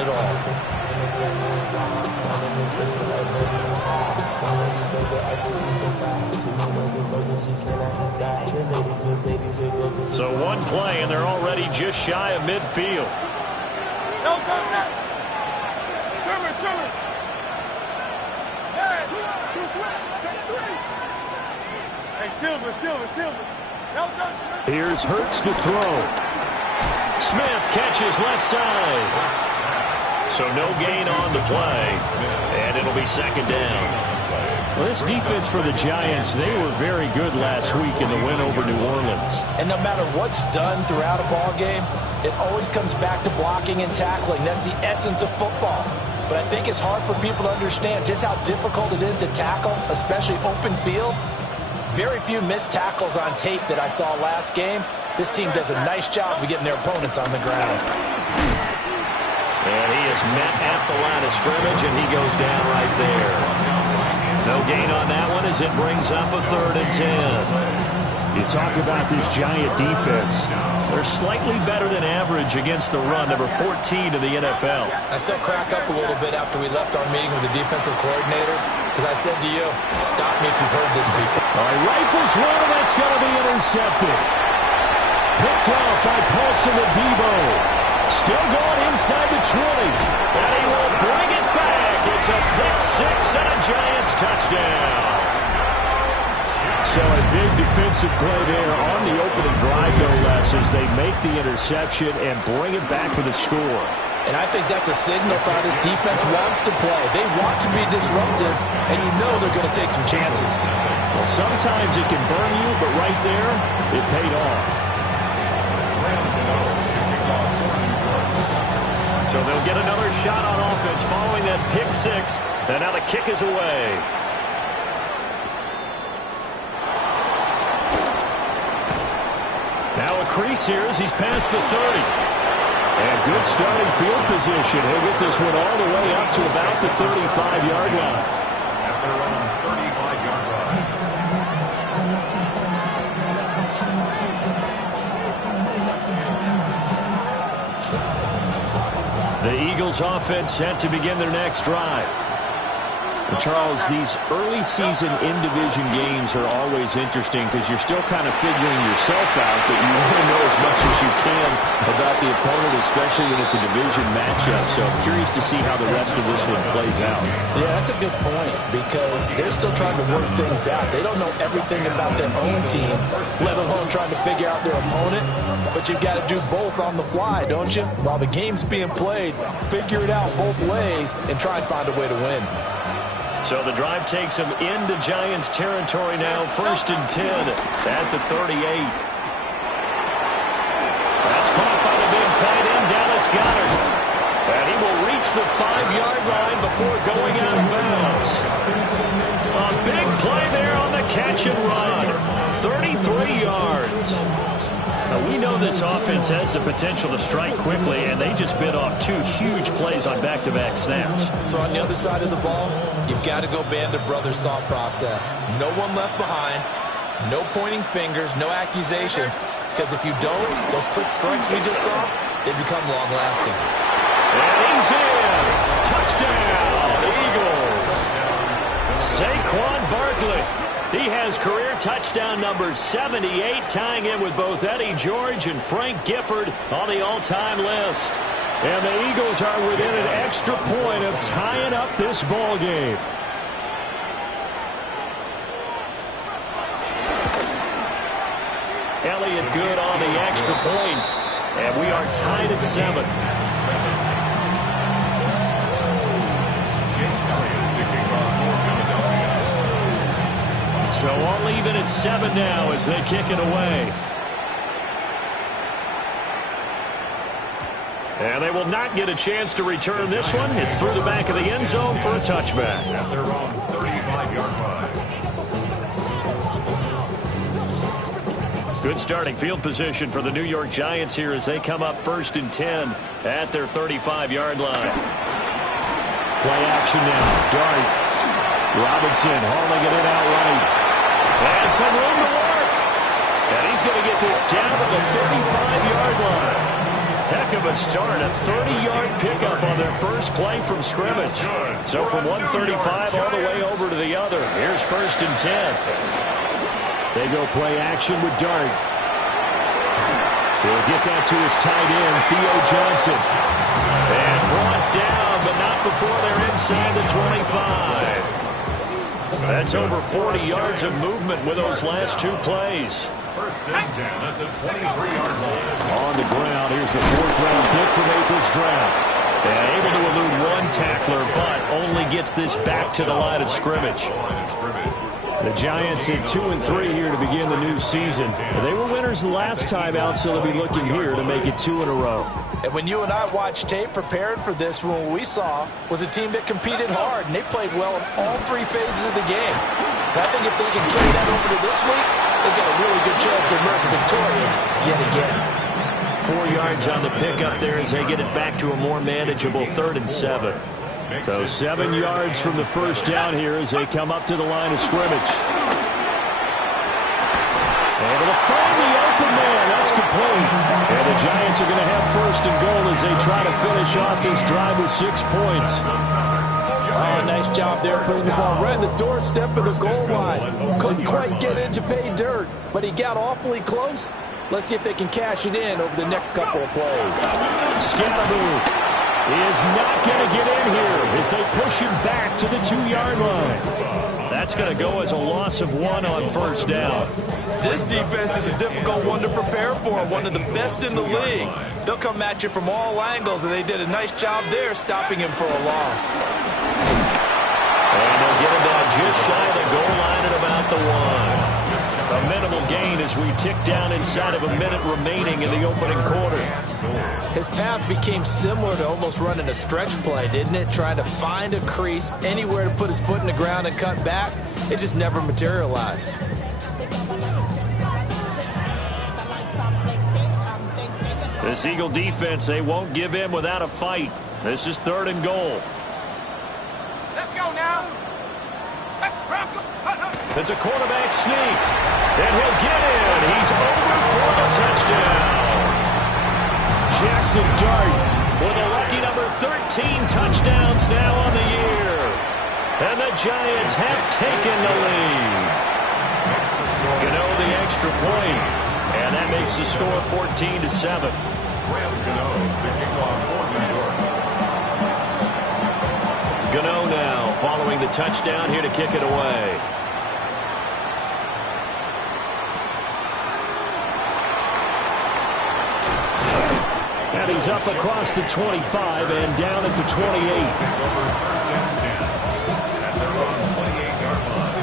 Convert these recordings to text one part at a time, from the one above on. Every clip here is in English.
it all. So one play, and they're already just shy of midfield. Here's Hurts to throw. Smith catches left side. So no gain on the play, and it'll be second down. Well, this defense for the Giants, they were very good last week in the win over New Orleans. And no matter what's done throughout a ball game, it always comes back to blocking and tackling. That's the essence of football. But I think it's hard for people to understand just how difficult it is to tackle, especially open field. Very few missed tackles on tape that I saw last game. This team does a nice job of getting their opponents on the ground. And he is met at the line of scrimmage, and he goes down right there. No gain on that one as it brings up a 3rd and 10. You talk about this Giant defense. They're slightly better than average against the run, number 14 in the NFL. I still crack up a little bit after we left our meeting with the defensive coordinator, because I said to you, stop me if you've heard this before. All right, rifles one, and that's going to be intercepted. Picked off by Paulson Adebo. Still going inside the 20. And he will bring it back. It's a pick six and a Giants touchdown. So a big defensive play there on the opening drive, no less, as they make the interception and bring it back for the score. And I think that's a signal for how this defense wants to play. They want to be disruptive, and you know they're going to take some chances. Well, sometimes it can burn you, but right there, it paid off. So they'll get another shot on offense following that pick six. And now the kick is away. Now a crease here as he's past the 30. And good starting field position. He'll get this one all the way up to about the 35-yard line. After around 35-yard line. The Eagles offense set to begin their next drive. And Charles, these early season in-division games are always interesting because you're still kind of figuring yourself out, but you want to know as much as you can about the opponent, especially when it's a division matchup. So I'm curious to see how the rest of this one plays out. Yeah, that's a good point because they're still trying to work things out. They don't know everything about their own team, let alone trying to figure out their opponent. But you've got to do both on the fly, don't you? While the game's being played, figure it out both ways and try and find a way to win. So the drive takes them into Giants territory now. 1st and 10 at the 38. That's caught by the big tight end, Dallas Goedert. And he will reach the 5-yard line before going out of bounds. A big play there on the catch and run. 33 yards. Now, we know this offense has the potential to strike quickly, and they just bit off 2 huge plays on back-to-back snaps. So on the other side of the ball, you've got to go Band of Brothers thought process. No one left behind, no pointing fingers, no accusations, because if you don't, those quick strikes we just saw, they become long-lasting. And he's in. Touchdown, Eagles. Saquon Barkley. He has career touchdown number 78, tying in with both Eddie George and Frank Gifford on the all-time list. And the Eagles are within an extra point of tying up this ball game. Elliott good on the extra point. And we are tied at 7. So all even at 7 now as they kick it away. And they will not get a chance to return this one. It's through the back of the end zone for a touchback. At their own 35-yard line. Good starting field position for the New York Giants here as they come up 1st and 10 at their 35-yard line. Play action now. Dart. Robinson hauling it in outright. And some room to work. And he's going to get this down to the 35-yard line. Heck of a start, a 30-yard pickup on their first play from scrimmage. So from 135 all the way over to the other. Here's 1st and 10. They go play action with Dart. He'll get that to his tight end, Theo Johnson. And brought down, but not before they're inside the 25. That's over 40 yards of movement with those last 2 plays. 1st and 10 at the 23-yard line. On the ground, here's the 4th-round pick from April's draft. And able to elude 1 tackler, but only gets this back to the line of scrimmage. The Giants at 2-3 here to begin the new season. They were winners the last time out, so they'll be looking here to make it 2 in a row. And when you and I watched tape preparing for this, what we saw was a team that competed hard, and they played well in all 3 phases of the game. And I think if they can carry that over to this week, they've got a really good chance to emerge victorious yet again. 4 yards on the pickup there as they get it back to a more manageable 3rd and 7. So 7 yards from the first down here as they come up to the line of scrimmage. Able to find the open man. That's complete. And the Giants are going to have 1st and goal as they try to finish off this drive with 6 points. Oh, nice job there putting the ball right in the doorstep of the goal line. Couldn't quite get in to pay dirt, but he got awfully close. Let's see if they can cash it in over the next couple of plays. Scatteroo is not going to get in here as they push him back to the 2-yard line. That's going to go as a loss of 1 on 1st down. This defense is a difficult one to prepare for, one of the best in the league. They'll come at you from all angles, and they did a nice job there stopping him for a loss. And they'll get him down just shy of the goal line at about the 1. A minimal gain as we tick down inside of a minute remaining in the opening quarter. His path became similar to almost running a stretch play, didn't it? Trying to find a crease, anywhere to put his foot in the ground and cut back. It just never materialized. This Eagle defense, they won't give in without a fight. This is 3rd and goal. Let's go now. It's a quarterback sneak. And he'll get in. He's over for the touchdown. Jackson Dart with a lucky number 13 touchdowns now on the year. And the Giants have taken the lead. Gano the extra point. And that makes the score 14-7. Graham Gano to kick off for New York. Gano now following the touchdown here to kick it away. And he's up across the 25 and down at the 28. At their own 28-yard line.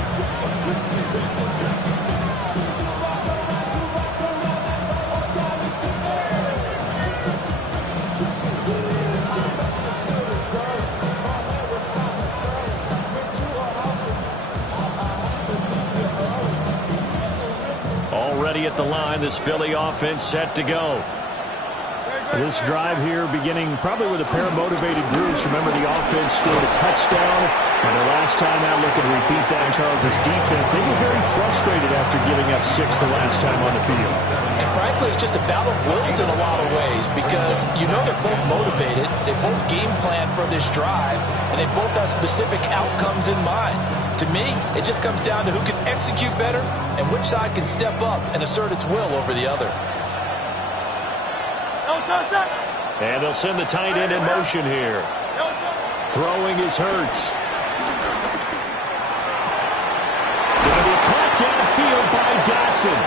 Already at the line, this Philly offense set to go. This drive here beginning probably with a pair of motivated groups. Remember, the offense scored a touchdown. And the last time out, looking to repeat that in Charles's defense. They were very frustrated after giving up 6 the last time on the field. And frankly, it's just a battle of wills in a lot of ways because you know they're both motivated. They both game plan for this drive, and they both have specific outcomes in mind. To me, it just comes down to who can execute better and which side can step up and assert its will over the other. And they'll send the tight end in motion here. Throwing is Hurts. Going to be caught downfield by Dotson.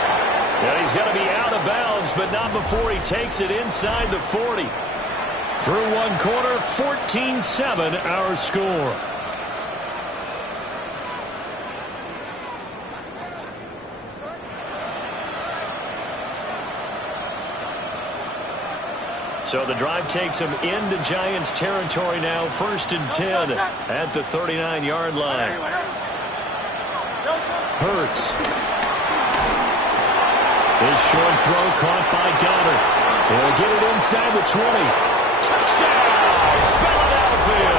And he's going to be out of bounds, but not before he takes it inside the 40. Through one quarter, 14-7 our score. So the drive takes him into Giants territory now. 1st and 10 at the 39-yard line. Hurts. His short throw caught by Goddard. He'll get it inside the 20. Touchdown, Philadelphia.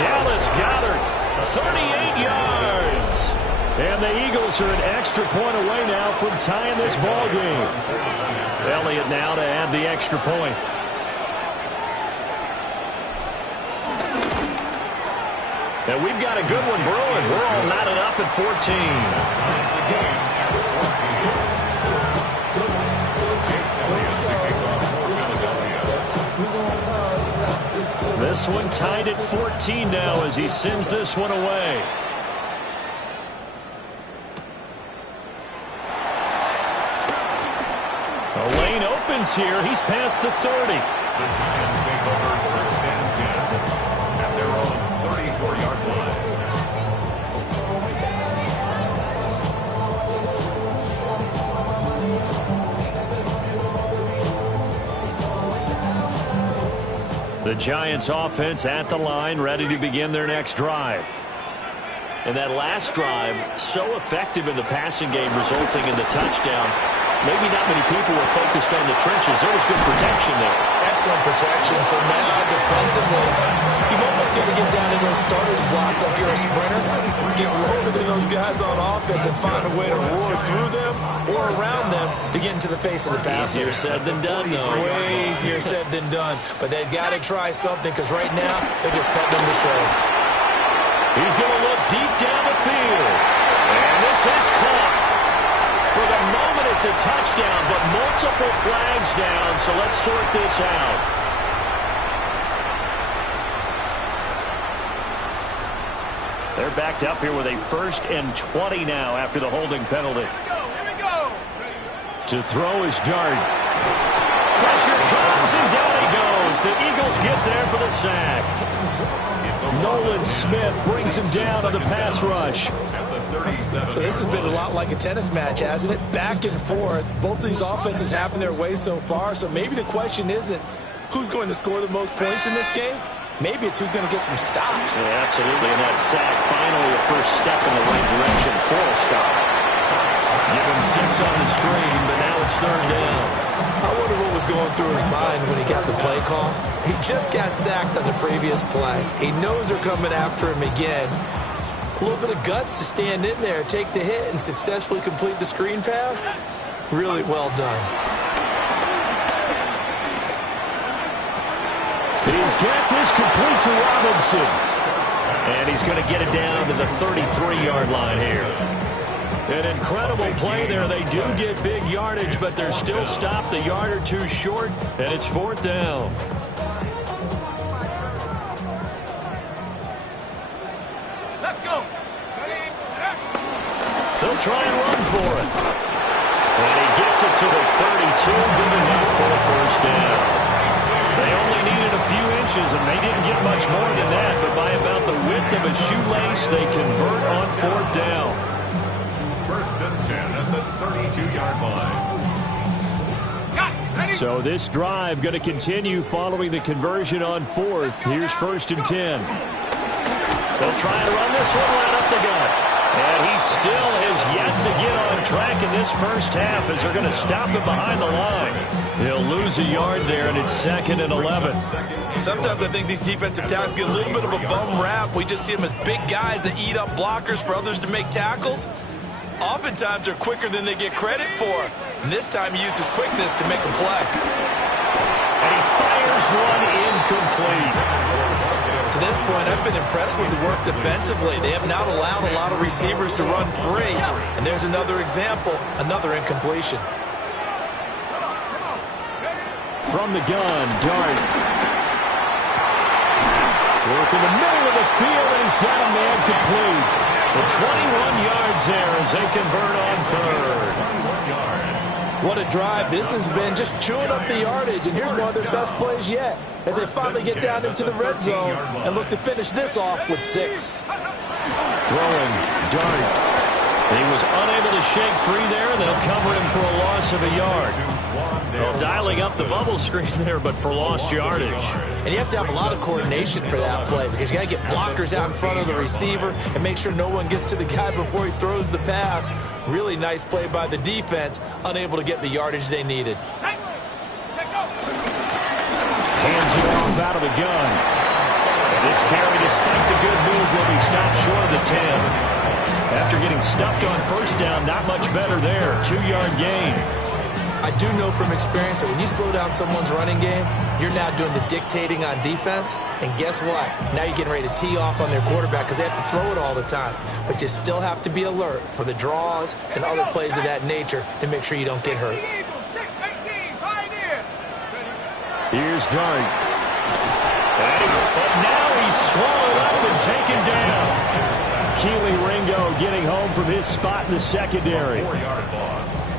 Dallas Goedert, 38 yards. And the Eagles are an extra point away now from tying this ball game. Elliott now to add the extra point. And we've got a good one brewing. We're all knotted up at 14. This one tied at 14 now as he sends this one away. The lane opens here. He's past the 30. The Giants take over first and 10 at their own 34-yard line. The Giants offense at the line, ready to begin their next drive. And that last drive, so effective in the passing game, resulting in the touchdown. Maybe not many people were focused on the trenches. There was good protection there. Excellent protection. So now defensively, you've almost got to get down to those starters blocks like you're a sprinter. Get loaded in those guys on offense and find a way to roar through them or around them to get into the face of the passer. Easier said than done, though. Way easier said than done. But they've got to try something because right now they're just cutting them to shreds. He's going to look deep down the field. And this is caught. For the moment, it's a touchdown, but multiple flags down, so let's sort this out. They're backed up here with a 1st and 20 now after the holding penalty. Here we go. To throw is Dart. Pressure comes, and down he goes. The Eagles get there for the sack. Nolan Smith brings him down on the pass rush. So this has been a lot like a tennis match, hasn't it? Back and forth. Both of these offenses having their way so far. So maybe the question isn't who's going to score the most points in this game. Maybe it's who's going to get some stops. Yeah, absolutely. And that sack, finally a first step in the right direction for a stop. Given 6 on the screen, but now it's 3rd down. I wonder what was going through his mind when he got the play call. He just got sacked on the previous play. He knows they're coming after him again. A little bit of guts to stand in there, take the hit, and successfully complete the screen pass. Really well done. He's got this complete to Robinson. And he's going to get it down to the 33-yard line here. An incredible play there. They do get big yardage, but they're still stopped a yard or two short, and it's 4th down. Let's go. They'll try and run for it. And he gets it to the 32, good enough for a 1st down. They only needed a few inches, and they didn't get much more than that, but by about the width of a shoelace, they convert on 4th down. 1st and 10 at the 32-yard line. So this drive going to continue following the conversion on 4th. Here's 1st and 10. They'll try to run this one right up the gut. And he still has yet to get on track in this first half as they're going to stop him behind the line. He'll lose a yard there, and it's 2nd and 11. Sometimes I think these defensive tackles get a little bit of a bum rap. We just see them as big guys that eat up blockers for others to make tackles. Oftentimes they're quicker than they get credit for. And this time he uses quickness to make a play. And he fires one incomplete. To this point, I've been impressed with the work defensively. They have not allowed a lot of receivers to run free. And there's another example, another incompletion. From the gun, Dart. Work in the middle of the field, and he's got a man complete. The 21 yards there as they convert on 3rd. What a drive this has been, just chewing up the yardage. And here's one of their best plays yet as they finally get down into the red zone and look to finish this off with 6. Throwing, Dart. He was unable to shake free there, and they'll cover him for a loss of a yard. Well, dialing up the bubble screen there, but for lost yardage. And you have to have a lot of coordination for that play because you got to get blockers out in front of the receiver and make sure no one gets to the guy before he throws the pass. Really nice play by the defense, unable to get the yardage they needed. Hands it off out of the gun. And this carry, despite the good move, will be stopped short of the 10. After getting stuffed on 1st down, not much better there. 2-yard gain. I do know from experience that when you slow down someone's running game, you're now doing the dictating on defense. And guess what? Now you're getting ready to tee off on their quarterback because they have to throw it all the time. But you still have to be alert for the draws and other plays of that nature to make sure you don't get hurt. Here's Dart. But now he's swallowed up and taken down. Kelee Ringo getting home from his spot in the secondary.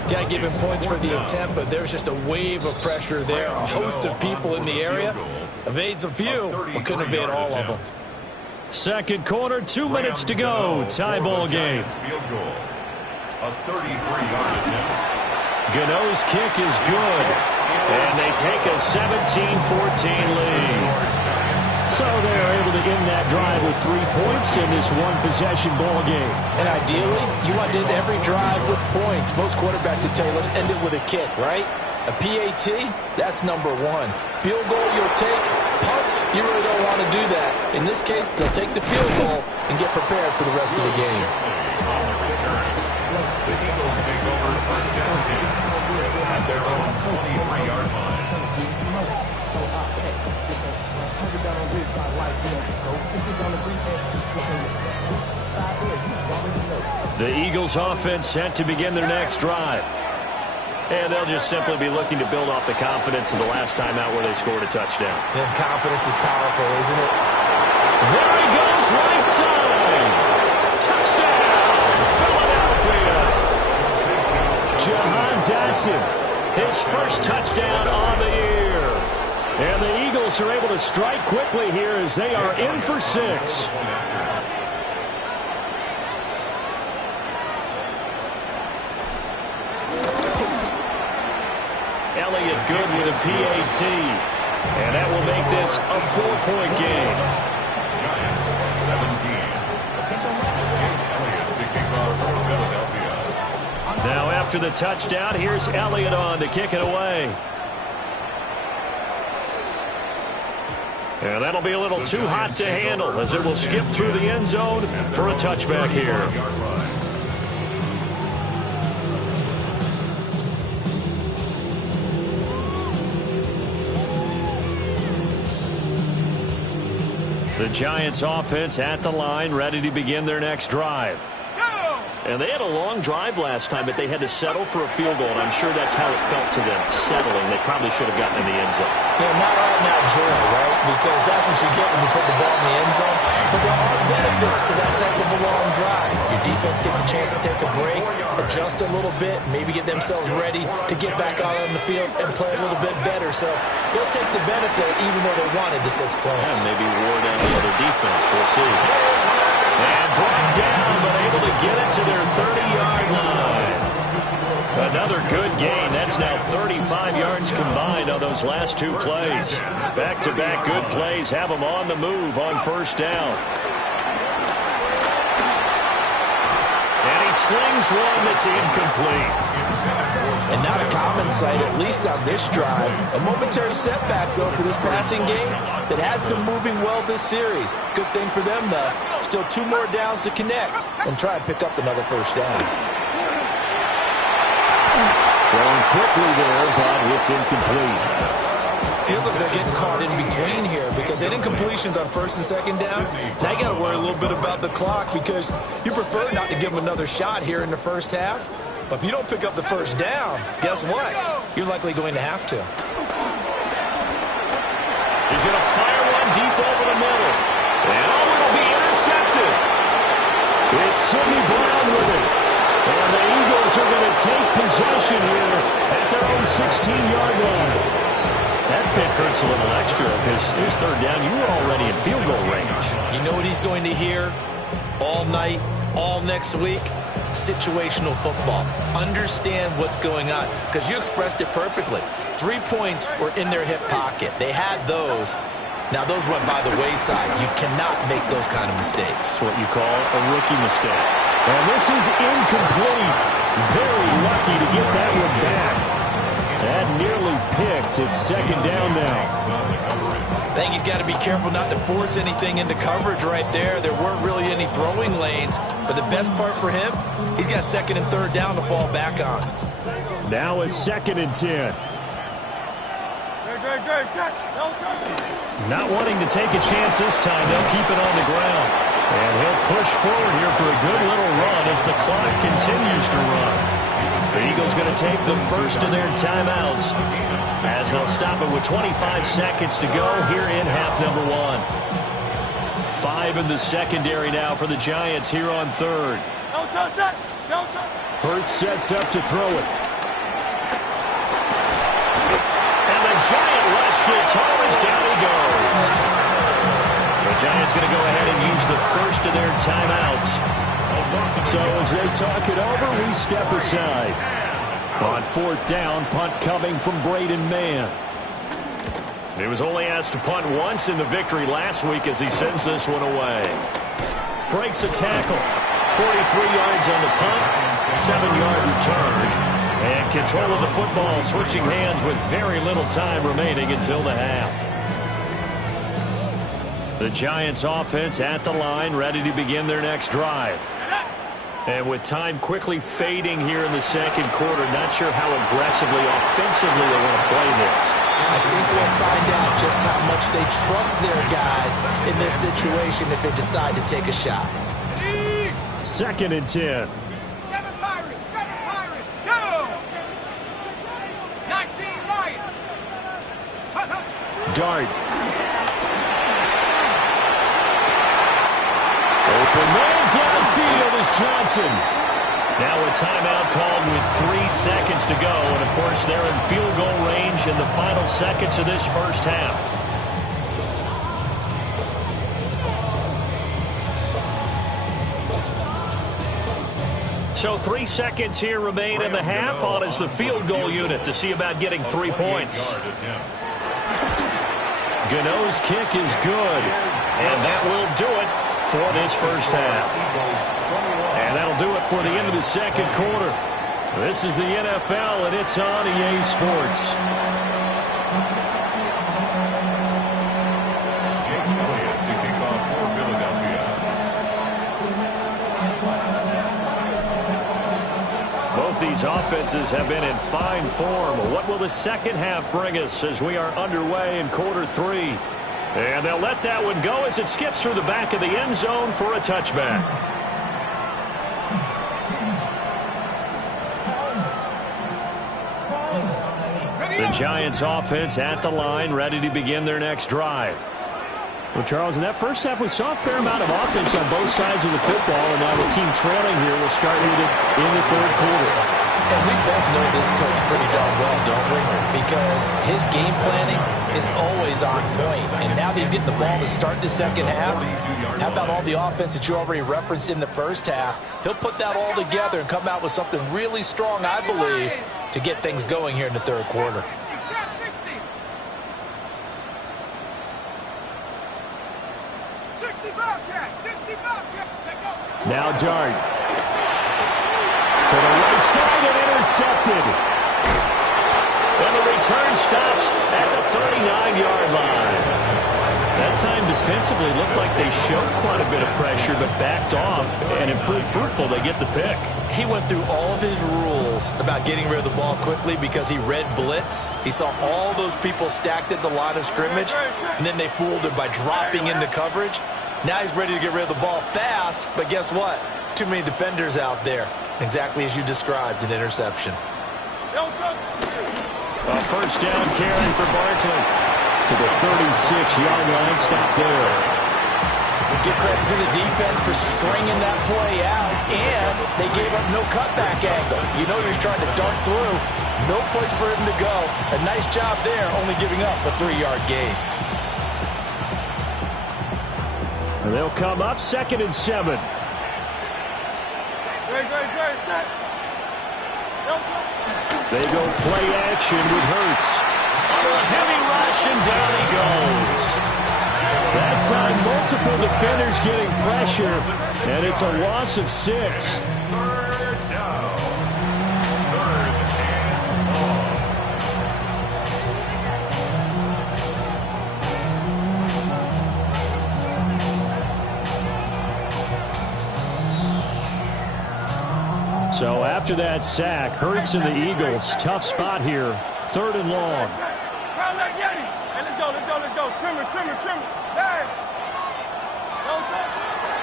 Got to give him points for the attempt, but there's just a wave of pressure there. A host of people in the area. Evades a few, but couldn't evade all of them. Second quarter, 2 minutes to go. Tie ball game. A 33-yard attempt. Gano's kick is good. And they take a 17-14 lead. So they're able to end that drive with 3 points in this one-possession ball game. And ideally, you want to end every drive with points. Most quarterbacks would tell you, let's end it with a kick, right? A PAT, that's number one. Field goal, you'll take. Punts, you really don't want to do that. In this case, they'll take the field goal and get prepared for the rest of the game. The Eagles take over first down at their own 23-yard line. The Eagles offense set to begin their next drive. And they'll just simply be looking to build off the confidence of the last time out where they scored a touchdown. And confidence is powerful, isn't it? There he goes, right side. Touchdown, Philadelphia. Jahan Dotson, his first touchdown on the year. And the Eagles are able to strike quickly here as they are in for 6. Elliott good with a PAT. And that will make this a 4-point game. Giants 17. Jake Elliott to kick off for Philadelphia. Now after the touchdown, here's Elliott on to kick it away. And that'll be a little too hot to handle as it will skip through the end zone for a touchback here. The Giants offense at the line, ready to begin their next drive. And they had a long drive last time, but they had to settle for a field goal, and I'm sure that's how it felt to them, settling. They probably should have gotten in the end zone. Yeah, not all now joy, right? Because that's what you get when you put the ball in the end zone. But there are benefits to that type of a long drive. Your defense gets a chance to take a break, adjust a little bit, maybe get themselves ready to get back out on the field and play a little bit better. So they'll take the benefit even though they wanted the 6 points. And maybe wore down the other defense. We'll see. And brought down, but able to get it to their 30-yard line. Another good gain. That's now 35 yards combined on those last 2 plays. Back-to-back good plays have them on the move on first down. And he slings one that's incomplete. And not a common sight, at least on this drive. A momentary setback, though, for this passing game that has been moving well this series. Good thing for them, though. Still 2 more downs to connect and try and pick up another first down. Throwing quickly there, but it's incomplete. Feels like they're getting caught in between here because they didn't completions on first and second down. Now you got to worry a little bit about the clock because you prefer not to give them another shot here in the first half. But if you don't pick up the first down, guess what? You're likely going to have to. He's going to fire one deep over the middle. And it will be intercepted. It's Sidney Brown with it. And the Eagles are going to take possession here at their own 16-yard line. That pick hurts a little extra because here's third down. You were already in field goal range. You know what he's going to hear all night, all next week? Situational football. Understand what's going on because you expressed it perfectly. 3 points were in their hip pocket. They had those. Now those went by the wayside. You cannot make those kind of mistakes. That's what you call a rookie mistake. And this is incomplete. Very lucky to get that one back. That nearly picked. It's second down now. I think he's got to be careful not to force anything into coverage right there. There weren't really any throwing lanes. But the best part for him, he's got second and third down to fall back on. Now a 2nd and 10. Not wanting to take a chance this time. They'll keep it on the ground. And he'll push forward here for a good little run as the clock continues to run. The Eagles going to take the first of their timeouts as they'll stop it with 25 seconds to go here in half number 1. 5 in the secondary now for the Giants here on 3rd. Hurts sets up to throw it. And the Giant rush gets home as down he goes. The Giants going to go ahead and use the first of their timeouts. So as they talk it over, we step aside. On 4th down, punt coming from Braden Mann. He was only asked to punt once in the victory last week as he sends this one away. Breaks a tackle. 43 yards on the punt. 7-yard return. And control of the football switching hands with very little time remaining until the half. The Giants offense at the line, ready to begin their next drive. And with time quickly fading here in the second quarter, not sure how aggressively, offensively they want to play this. I think we'll find out just how much they trust their guys in this situation if they decide to take a shot. 2nd and 10. 7 Pirates, go! 19 Lions. Dart. Open man downfield is Johnson. Now a timeout called with 3 seconds to go. And, of course, they're in field goal range in the final seconds of this first half. So 3 seconds here remain in the half on as the field goal unit to see about getting 3 points. Gano's kick is good. And that will do it for this first half. And that'll do it for the end of the second quarter. This is the NFL, and it's on EA Sports. Jake Elliott to kick off for Philadelphia. Both these offenses have been in fine form. What will the second half bring us as we are underway in quarter 3? And they'll let that one go as it skips through the back of the end zone for a touchback. The Giants offense at the line, ready to begin their next drive. Well, Charles, in that first half, we saw a fair amount of offense on both sides of the football, and now the team trailing here will start with it in the third quarter. And we both know this coach pretty darn well, don't we? Because his game planning is always on point. And now that he's getting the ball to start the second half, how about all the offense that you already referenced in the first half? He'll put that all together and come out with something really strong, I believe, to get things going here in the third quarter. 60 Bobcat, 60 Bobcat. Now Dart. To the right side and intercepted. And the return stops at the 39-yard line. That time defensively looked like they showed quite a bit of pressure but backed off and improved fruitful. They get the pick. He went through all of his rules about getting rid of the ball quickly because he read blitz. He saw all those people stacked at the line of scrimmage, and then they fooled him by dropping into coverage. Now he's ready to get rid of the ball fast, but guess what? Too many defenders out there. Exactly as you described, an interception. A first down carry for Barkley. To the 36-yard line, stop there. Give credit to the defense for stringing that play out, and they gave up no cutback angle. You know he's trying to dart through. No place for him to go. A nice job there, only giving up a 3-yard gain. And they'll come up 2nd and 7. They go play action with Hurts. Under a heavy rush, and down he goes. That time, multiple defenders getting pressure, and it's a loss of 6. Third down. Third and long. So after that sack, Hurts and the Eagles, tough spot here. 3rd and long. Hey, let's go. Trimmer. Hey.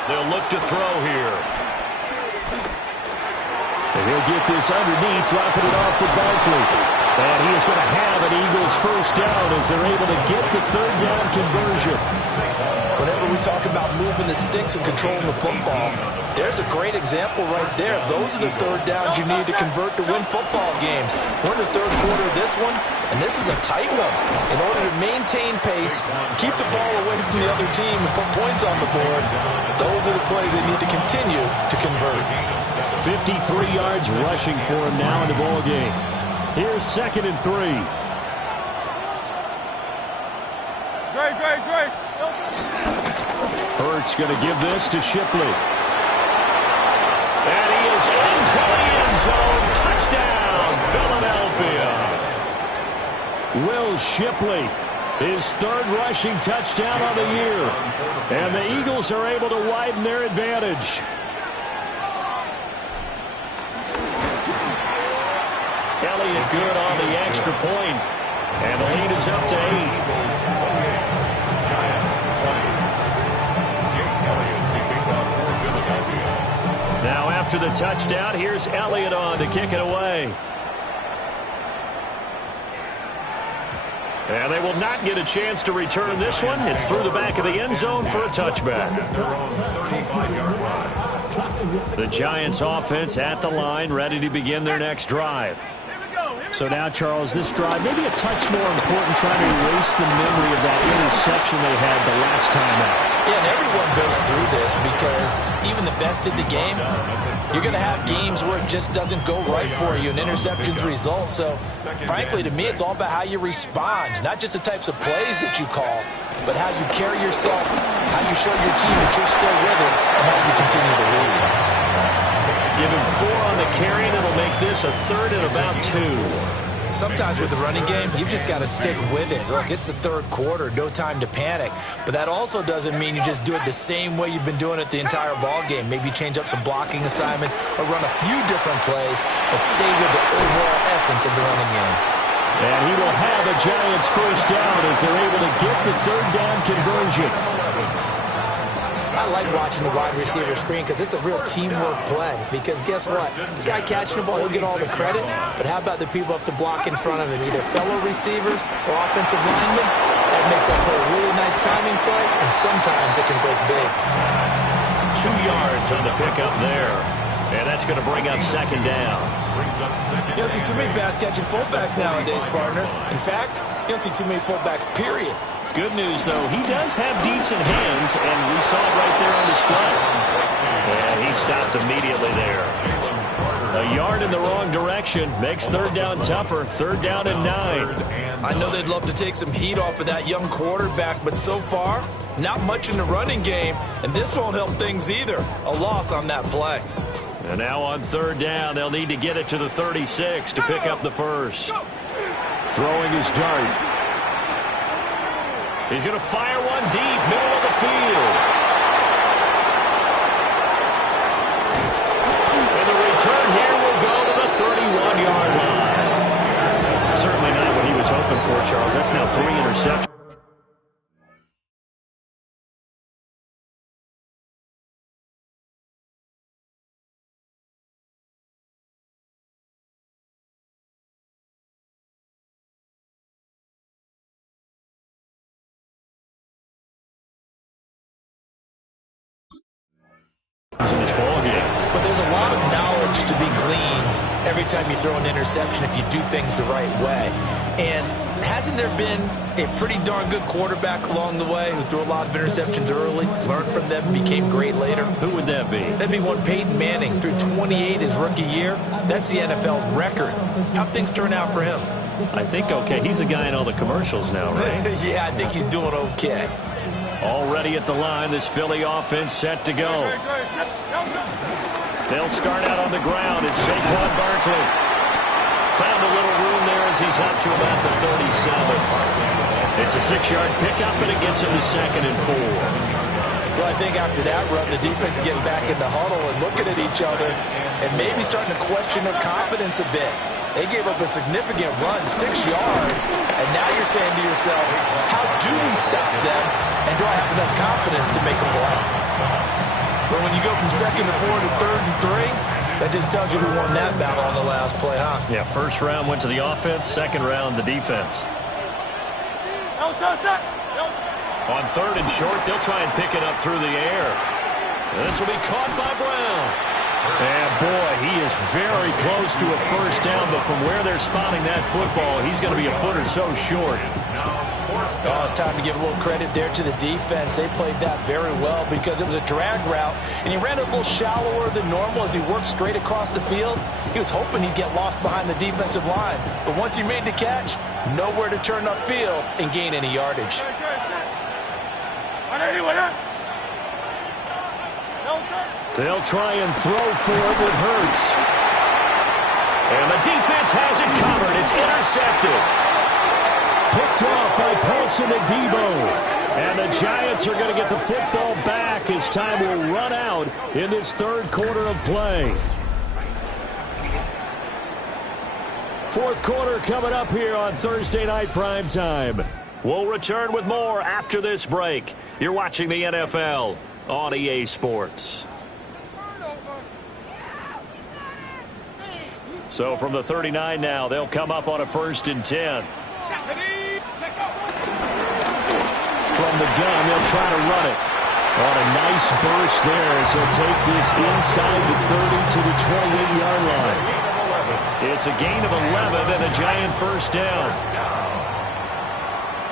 They'll look to throw here. And he'll get this underneath, dropping it off for Barkley. And he is going to have an Eagles first down as they're able to get the 3rd down conversion. Whenever we talk about moving the sticks and controlling the football, there's a great example right there. Those are the 3rd downs you need to convert to win football games. We're in the 3rd quarter of this one, and this is a tight one. In order to maintain pace, keep the ball away from the other team, and put points on the board, those are the plays they need to continue to convert. 53 yards rushing for him now in the ball game. Here's 2nd and 3. Great. Hurts going to give this to Shipley. And he is into the end zone. Touchdown, Philadelphia. Will Shipley, his 3rd rushing touchdown of the year. And the Eagles are able to widen their advantage. Elliott good on the extra point. And the lead is up to 8. Now after the touchdown, here's Elliott on to kick it away. And they will not get a chance to return this one. It's through the back of the end zone for a touchback. The Giants offense at the line, ready to begin their next drive. So now, Charles, this drive maybe a touch more important, trying to erase the memory of that interception they had the last time out. Yeah, and everyone goes through this because even the best in the game, you're going to have games where it just doesn't go right for you and interceptions result. So, frankly, to me, it's all about how you respond, not just the types of plays that you call, but how you carry yourself, how you show your team that you're still with it, and how you continue to lead. Give him 4 on the carry, and it'll make this a 3rd and about 2. Sometimes with the running game, you've just got to stick with it. Look, it's the 3rd quarter, no time to panic. But that also doesn't mean you just do it the same way you've been doing it the entire ball game. Maybe change up some blocking assignments or run a few different plays, but stay with the overall essence of the running game. And he will have a Giants first down as they're able to get the 3rd down conversion. I like watching the wide receiver screen because it's a real teamwork play. Because guess what? The guy catching the ball, he'll get all the credit. But how about the people up to block in front of him, either fellow receivers or offensive linemen? That makes that play a really nice timing play, and sometimes it can break big. 2 yards on the pickup there. And that's going to bring up 2nd down. You don't see too many pass-catching fullbacks nowadays, partner. In fact, you don't see too many fullbacks, period. Good news, though, he does have decent hands, and we saw it right there on display. And he stopped immediately there. A yard in the wrong direction makes 3rd down tougher. 3rd down and 9. I know they'd love to take some heat off of that young quarterback, but so far, not much in the running game, and this won't help things either. A loss on that play. And now on 3rd down, they'll need to get it to the 36 to pick up the first. Throwing his dart. He's going to fire one deep, middle of the field. And the return here will go to the 31-yard line. Certainly not what he was hoping for, Charles. That's now 3 interceptions. In this ball game. But there's a lot of knowledge to be gleaned every time you throw an interception if you do things the right way. And hasn't there been a pretty darn good quarterback along the way who threw a lot of interceptions early, learned from them, became great later? Who would that be? That'd be one Peyton Manning, threw 28 his rookie year. That's the NFL record. How'd things turn out for him? I think okay. He's a guy in all the commercials now, right? Yeah, I think he's doing okay. Already at the line, this Philly offense set to go. They'll start out on the ground. It's Saquon Barkley. Found a little room there as he's up to about the 37. It's a 6-yard pickup, and it gets him to 2nd and 4. Well, I think after that run, the defense is getting back in the huddle and looking at each other and maybe starting to question their confidence a bit. They gave up a significant run, 6 yards, and now you're saying to yourself, how do we stop them, and do I have enough confidence to make a play? But when you go from 2nd to 4 to 3rd and 3, that just tells you who won that battle on the last play, huh? Yeah, first round went to the offense, second round the defense. On 3rd and short, they'll try and pick it up through the air. This will be caught by Brown. And, boy, he is very close to a first down, but from where they're spotting that football, he's going to be a foot or so short. Oh, it's time to give a little credit there to the defense. They played that very well because it was a drag route, and he ran it a little shallower than normal as he worked straight across the field. He was hoping he'd get lost behind the defensive line, but once he made the catch, nowhere to turn upfield and gain any yardage. They'll try and throw for it with Hurts. And the defense has it covered. It's intercepted. Picked off by Paulson Adebo. And the Giants are going to get the football back as time will run out in this 3rd quarter of play. 4th quarter coming up here on Thursday Night Primetime. We'll return with more after this break. You're watching the NFL on EA Sports. So from the 39 now, they'll come up on a 1st and 10. From the gun, they'll try to run it. On a nice burst there as he'll take this inside the 30 to the 28-yard line. It's a gain of 11 and a Giant first down.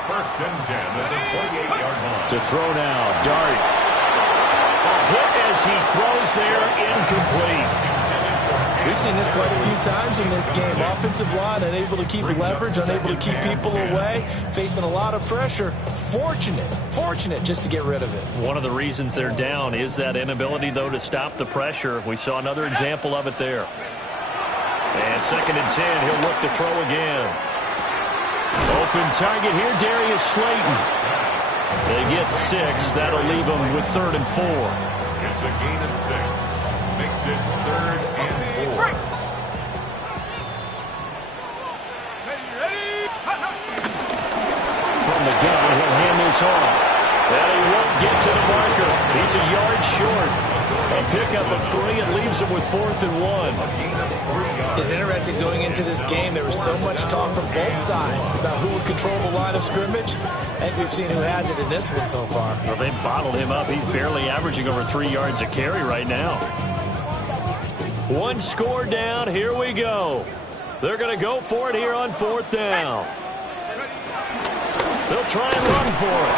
1st and 10 at the 28-yard line. To throw now, Dart. A hit as he throws there, incomplete. We've seen this quite a few times in this game. Offensive line unable to keep leverage, unable to keep people away, facing a lot of pressure. Fortunate just to get rid of it. One of the reasons they're down is that inability, though, to stop the pressure. We saw another example of it there. And 2nd and 10, he'll look to throw again. Open target here, Darius Slayton. They get 6. That'll leave them with 3rd and 4. It's a gain of 6. Makes it 3rd and 4. From the gun, he'll hand this off. And he won't get to the marker. He's a yard short. A pickup of 3 and leaves him with 4th and 1. It's interesting going into this game. There was so much talk from both sides about who would control the line of scrimmage. And we've seen who has it in this one so far. Well, they bottled him up. He's barely averaging over 3 yards a carry right now. 1 score down. Here we go. They're going to go for it here on 4th down. They'll try and run for it.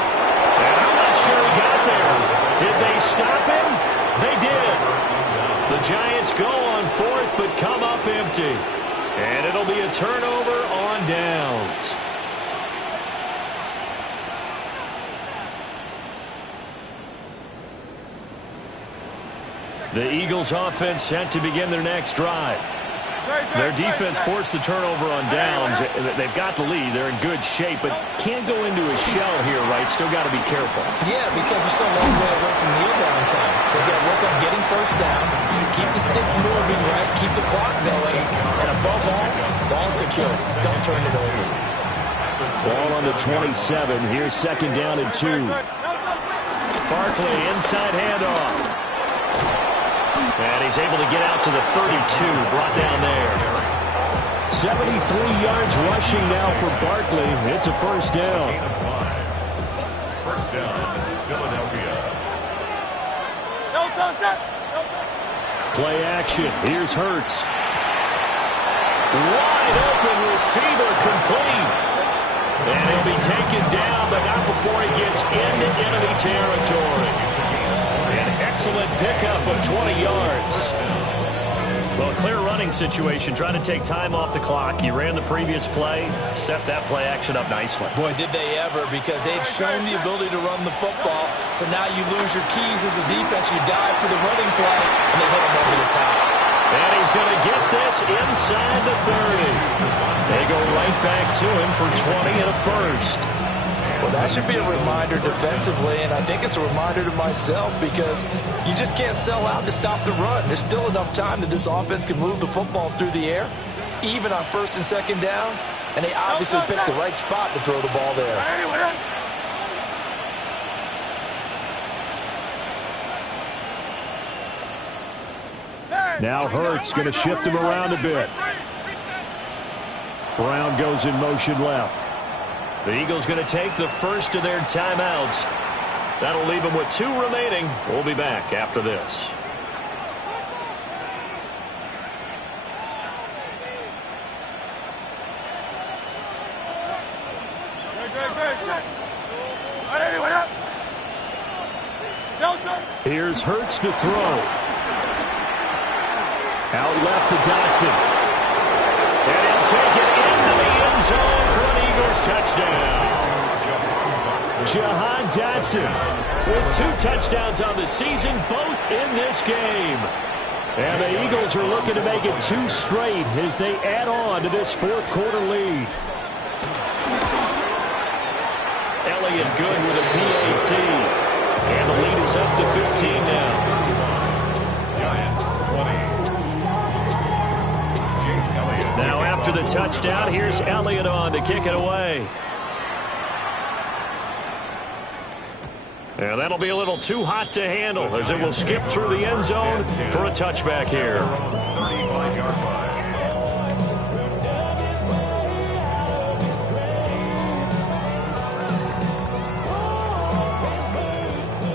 And I'm not sure he got there. Did they stop him? They did. The Giants go on 4th but come up empty. And it'll be a turnover on downs. The Eagles offense set to begin their next drive. Their defense forced the turnover on downs. They've got the lead. They're in good shape, but can't go into a shell here, right? Still got to be careful. Yeah, because they're so long way away from kneel down time. So they've got to work on getting first downs, keep the sticks moving right, keep the clock going, and above all, ball secure. Don't turn it over. Ball on the 27. Here's 2nd down and 2. Barkley inside handoff. And he's able to get out to the 32, brought down there. 73 yards rushing now for Barkley. It's a first down. First down, Philadelphia. Play action. Here's Hurts. Wide open receiver, complete. And he'll be taken down, but not before he gets into enemy territory. Excellent pickup of 20 yards. Well, clear running situation, trying to take time off the clock. You ran the previous play, set that play action up nicely. Boy, did they ever, because they'd shown the ability to run the football. So now you lose your keys as a defense. You dive for the running play, and they hit him over the top. And he's going to get this inside the 30. They go right back to him for 20 and a first. Well, that should be a reminder defensively, and I think it's a reminder to myself because you just can't sell out to stop the run. There's still enough time that this offense can move the football through the air, even on first and second downs, and they obviously picked the right spot to throw the ball there. Now Hurts going to shift him around a bit. Brown goes in motion left. The Eagles going to take the first of their timeouts. That'll leave them with 2 remaining. We'll be back after this. Here's Hurts to throw. Out left to Dotson. And he'll take it into the end zone for an Eagles touchdown. Jahan Dotson with 2 touchdowns on the season, both in this game. And the Eagles are looking to make it 2 straight as they add on to this fourth-quarter lead. Elliott good with a PAT. And the lead is up to 15 now. Giants 20. Now after the touchdown, here's Elliott on to kick it away. And that'll be a little too hot to handle as it will skip through the end zone for a touchback here. 35-yard line.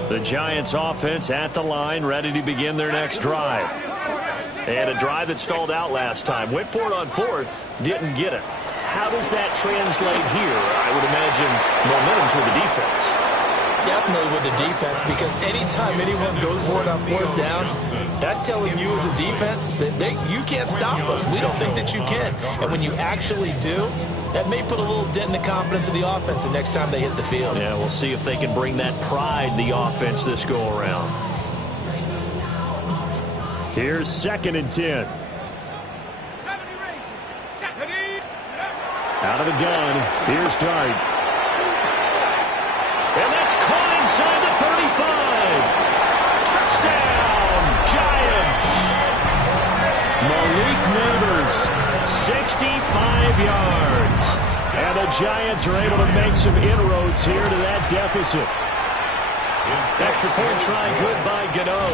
The Giants offense at the line, ready to begin their next drive. And a drive that stalled out last time. Went for it on 4th, didn't get it. How does that translate here? I would imagine momentum's with the defense. Definitely with the defense, because anytime anyone goes for it on 4th down, that's telling you as a defense that you can't stop us. We don't think that you can. And when you actually do, that may put a little dent in the confidence of the offense the next time they hit the field. Yeah, we'll see if they can bring that pride, the offense, this go-around. Here's 2nd and 10. Out of the gun, here's Dart. And that's caught inside the 35. Touchdown, Giants. Malik Neighbors, 65 yards. And the Giants are able to make some inroads here to that deficit. Extra point try good by Gano,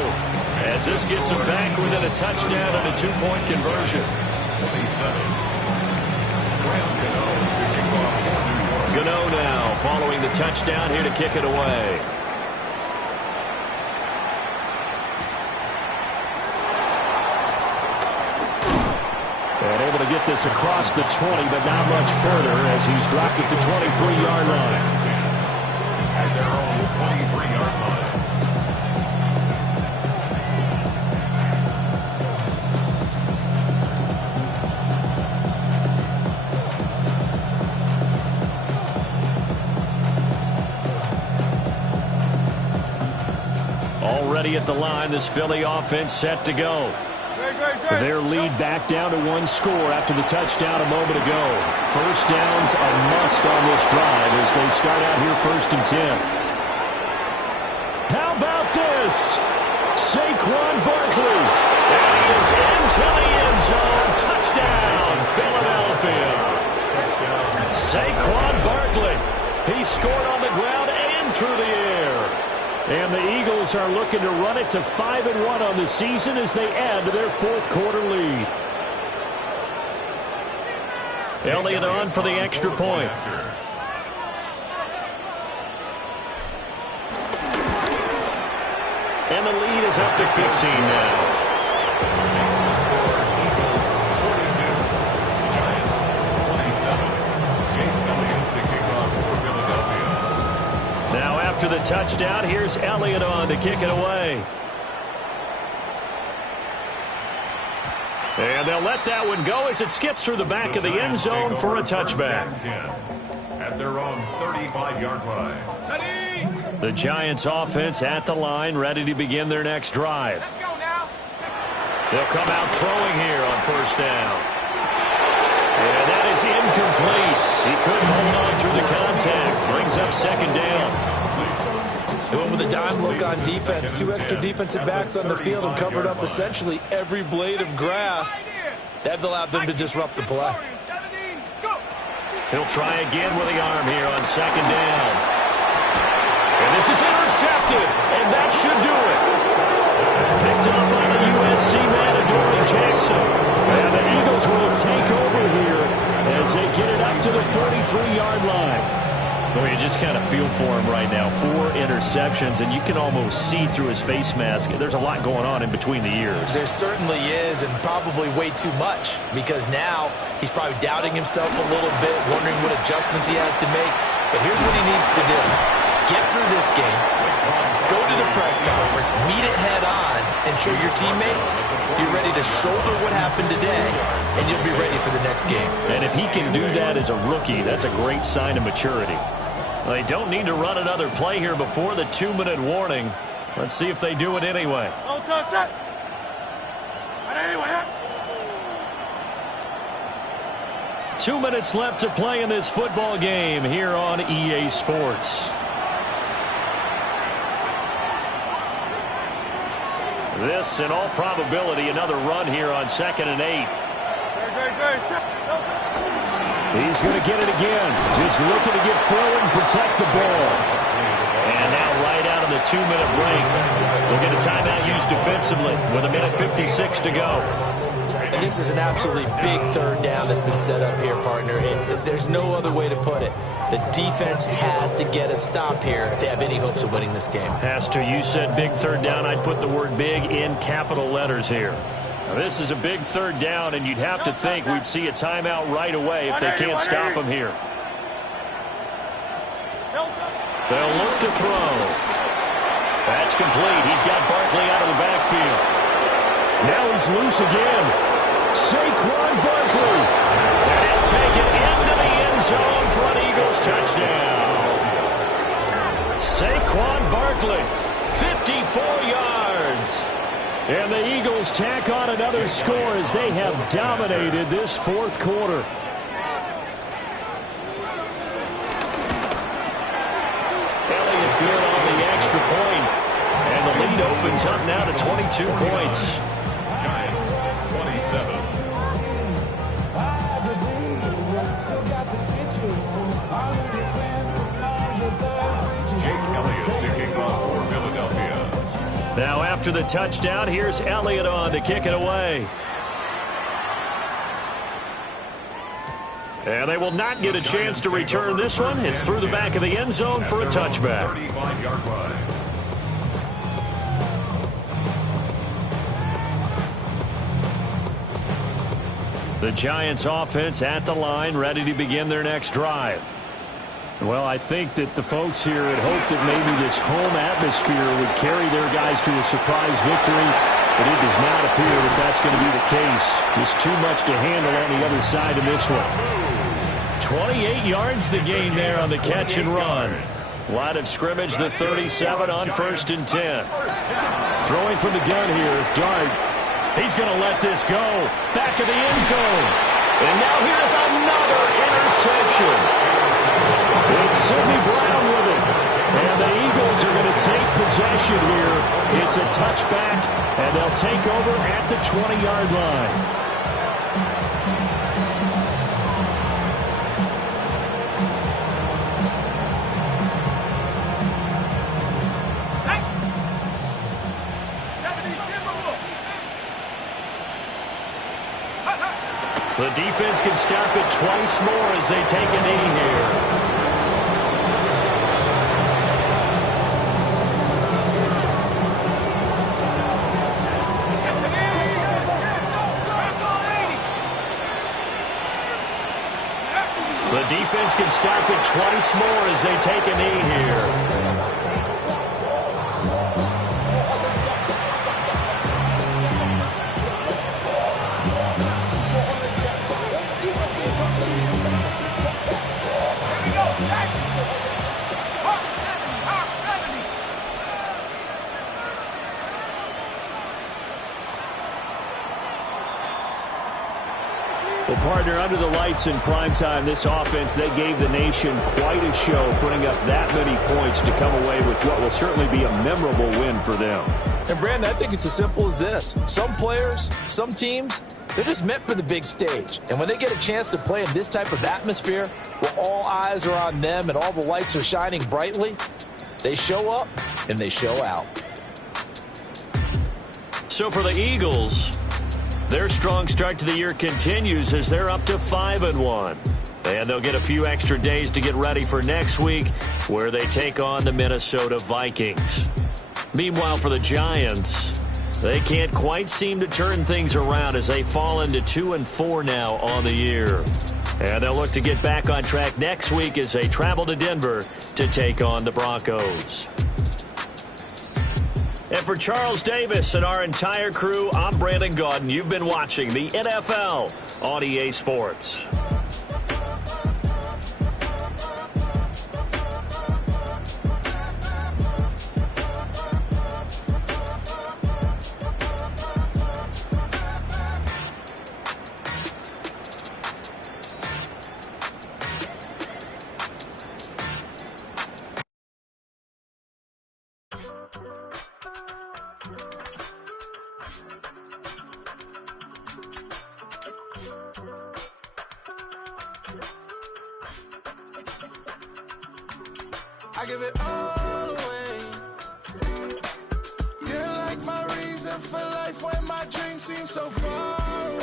as this gets them back within a touchdown and a 2-point conversion. 27. Gano now following the touchdown here to kick it away. And able to get this across the 20, but not much further as he's dropped it to 23-yard line. At their own 23-yard line. Already at the line, this Philly offense set to go. Their lead back down to 1 score after the touchdown a moment ago. First down's a must on this drive as they start out here 1st and 10. How about this? Saquon Barkley. And he is into the end zone. Touchdown, Philadelphia. Saquon Barkley. He scored on the ground and through the air. And the Eagles are looking to run it to 5-1 on the season as they add to their fourth-quarter lead. Elliott on for the extra point. And the lead is up to 15 now. After the touchdown, here's Elliott on to kick it away. And they'll let that one go as it skips through the back of the end zone for a touchback. At their own 35-yard line. The Giants offense at the line, ready to begin their next drive. Let's go now. They'll come out throwing here on 1st down. And that is incomplete. He couldn't hold on through the contact. Brings up up second down. They went with a dime look on defense. 2 extra defensive backs on the field and covered up essentially every blade of grass. That allowed them to disrupt the play. He'll try again with the arm here on second down. And this is intercepted, and that should do it. Picked up by the USC man, Adoree Jackson. And the Eagles will take over here as they get it up to the 43-yard line. Well, you just kind of feel for him right now. 4 interceptions, and you can almost see through his face mask. There's a lot going on in between the ears. There certainly is, and probably way too much, because now he's probably doubting himself a little bit, wondering what adjustments he has to make. But here's what he needs to do. Get through this game, go to the press conference, meet it head on, and show your teammates you're ready to shoulder what happened today, and you'll be ready for the next game. And if he can do that as a rookie, that's a great sign of maturity. Well, they don't need to run another play here before the 2-minute warning. Let's see if they do it anyway. 2 minutes left to play in this football game here on EA Sports. This, in all probability, another run here on 2nd and 8. He's going to get it again. Just looking to get forward and protect the ball. And now right out of the 2-minute break, we'll get a timeout used defensively with 1:56 to go. And this is an absolutely big 3rd down that's been set up here, partner. And there's no other way to put it. The defense has to get a stop here if they have any hopes of winning this game. Has to. You said big 3rd down. I'd put the word big in capital letters here. Now, this is a big 3rd down, and you'd have to think we'd see a timeout right away if they can't stop him here. They'll look to throw. That's complete. He's got Barkley out of the backfield. Now he's loose again. Saquon Barkley. And he'll take it into the end zone for an Eagles touchdown. Saquon Barkley, 54 yards. And the Eagles tack on another score as they have dominated this 4th quarter. Elliott good on the extra point. And the lead opens up now to 22 points. Giants, 27. Jake Elliott taking off for Philadelphia. Now after the touchdown, here's Elliott on to kick it away. And they will not get a chance to return this one. It's through the back of the end zone for a touchback. 35-yard line. The Giants offense at the line, ready to begin their next drive. Well, I think that the folks here had hoped that maybe this home atmosphere would carry their guys to a surprise victory, but it does not appear that that's going to be the case. There's too much to handle on the other side of this one. 28 yards the gain there on the catch and run. Line of scrimmage, the 37 on 1st and 10. Throwing from the gun here, Dart. He's going to let this go. Back of the end zone. And now here's another interception. It's Sidney Brown with it. And the Eagles are going to take possession here. It's a touchback, and they'll take over at the 20-yard line. The defense can stop it twice more as they take a knee here. The defense can stop it twice more as they take a knee here. Well, partner, under the lights in primetime, this offense, they gave the nation quite a show, putting up that many points to come away with what will certainly be a memorable win for them. And, Brandon, I think it's as simple as this. Some players, some teams, they're just meant for the big stage. And when they get a chance to play in this type of atmosphere, where all eyes are on them and all the lights are shining brightly, they show up and they show out. So for the Eagles, their strong start to the year continues as they're up to 5-1. And they'll get a few extra days to get ready for next week, where they take on the Minnesota Vikings. Meanwhile, for the Giants, they can't quite seem to turn things around as they fall into 2-4 now on the year. And they'll look to get back on track next week as they travel to Denver to take on the Broncos. And for Charles Davis and our entire crew, I'm Brandon Gaudin. You've been watching the NFL on EA Sports. I give it all away. You're like my reason for life when my dreams seem so far away.